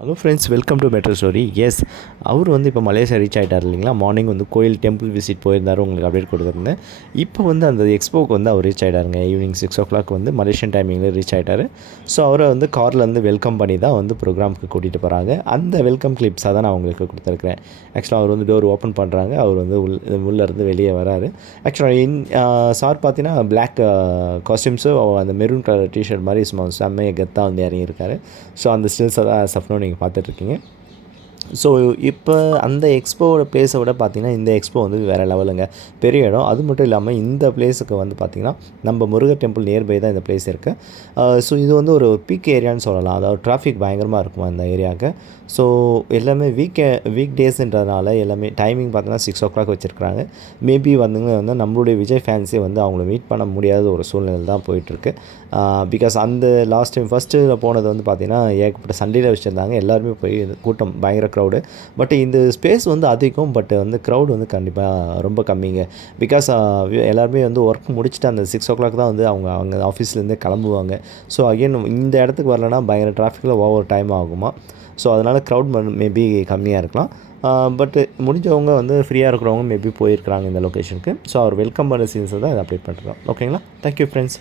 Hello friends, welcome to metro story. Yes, அவர் வந்து இப்போ மலேசியா ரீச் ஆகிட்டார் இல்லைங்களா. மார்னிங் வந்து கோயில் டெம்பிள் விசிட் போயிருந்தார், உங்களுக்கு அப்டேட் கொடுத்துருந்தேன். இப்போ வந்து அந்த எக்ஸ்போக்கு வந்து அவர் ரீச் ஆகிட்டாருங்க. ஈவினிங் 6 o'clock வந்து மலேசியன் டைமிங்கில் ரீச் ஆகிட்டார். ஸோ அவரை வந்து கார்லேருந்து வெல்கம் பண்ணி தான் வந்து ப்ரோக்ராமுக்கு கூட்டிகிட்டு போகிறாங்க. அந்த வெல்கம் கிளிப்ஸாக தான் நான் உங்களுக்கு கொடுத்துருக்குறேன். ஆக்சுவலாக அவர் வந்து டோர் ஓப்பன் பண்ணுறாங்க, அவர் வந்து உள்ளேருந்து வெளியே வராரு. ஆக்சுவலாக சார் பார்த்தீங்கன்னா பிளாக் காஸ்டியூம்ஸும் அந்த மெரூன் கலர் டிஷர்ட் மாதிரி சும்மா செம்மையை கெத்தாக வந்து இறங்கியிருக்காரு. ஸோ அந்த ஸ்டில்ஸை தான் சஃப்னோ நீங்கள் பார்த்துட்ருக்கீங்க. ஸோ இப்போ அந்த எக்ஸ்போவோட பிளேஸை விட பார்த்திங்கன்னா இந்த எக்ஸ்போ வந்து வேறு லெவலுங்க, பெரிய இடம். அது மட்டும் இல்லாமல் இந்த பிளேஸுக்கு வந்து பார்த்திங்கன்னா நம்ம முருகர் டெம்பிள் நியர்பை தான் இந்த பிளேஸ் இருக்குது. ஸோ இது வந்து ஒரு பீக் ஏரியான்னு சொல்லலாம். அதாவது டிராஃபிக் பயங்கரமாக இருக்கும் அந்த ஏரியாவுக்கு. ஸோ எல்லாமே வீக் டேஸுன்றதுனால எல்லாமே டைமிங் பார்த்தீங்கன்னா 6 o'clock வச்சுருக்குறாங்க. மேபி வந்து நம்மளுடைய விஜய் ஃபேன்ஸே வந்து அவங்கள மீட் பண்ண முடியாத ஒரு சூழ்நிலை தான் போயிட்டுருக்கு. பிகாஸ் அந்த லாஸ்ட் டைம் ஃபஸ்ட்டு போனது வந்து பார்த்திங்கன்னா ஏகப்பட்ட சண்டேல வச்சுருந்தாங்க. எல்லாருமே போய் கூட்டம் பயங்கர க்ரௌடு. பட் இந்த ஸ்பேஸ் வந்து அதிகம், பட் வந்து க்ரௌடு வந்து கண்டிப்பாக ரொம்ப கம்மிங்க. பிகாஸ் எல்லாருமே வந்து ஒர்க் முடிச்சுட்டு அந்த 6 o'clock தான் வந்து அவங்க ஆஃபீஸ்லேருந்தே கிளம்புவாங்க. ஸோ அகெயின் இந்த இடத்துக்கு வரலன்னா பயங்கர டிராஃபிக்கில் ஓவர் டைம் ஆகுமா. ஸோ அதனால் க்ரௌட் மேபி கம்மியாக இருக்கலாம். பட் முடிஞ்சவங்க வந்து ஃப்ரீயாக இருக்கிறவங்க மேபி போயிருக்கிறாங்க இந்த லொக்கேஷனுக்கு. ஸோ அவர் வெல்கம் பண்ண சீன்ஸை தான் இதை அப்டேட் பண்ணுறோம். ஓகேங்களா? Thank you friends.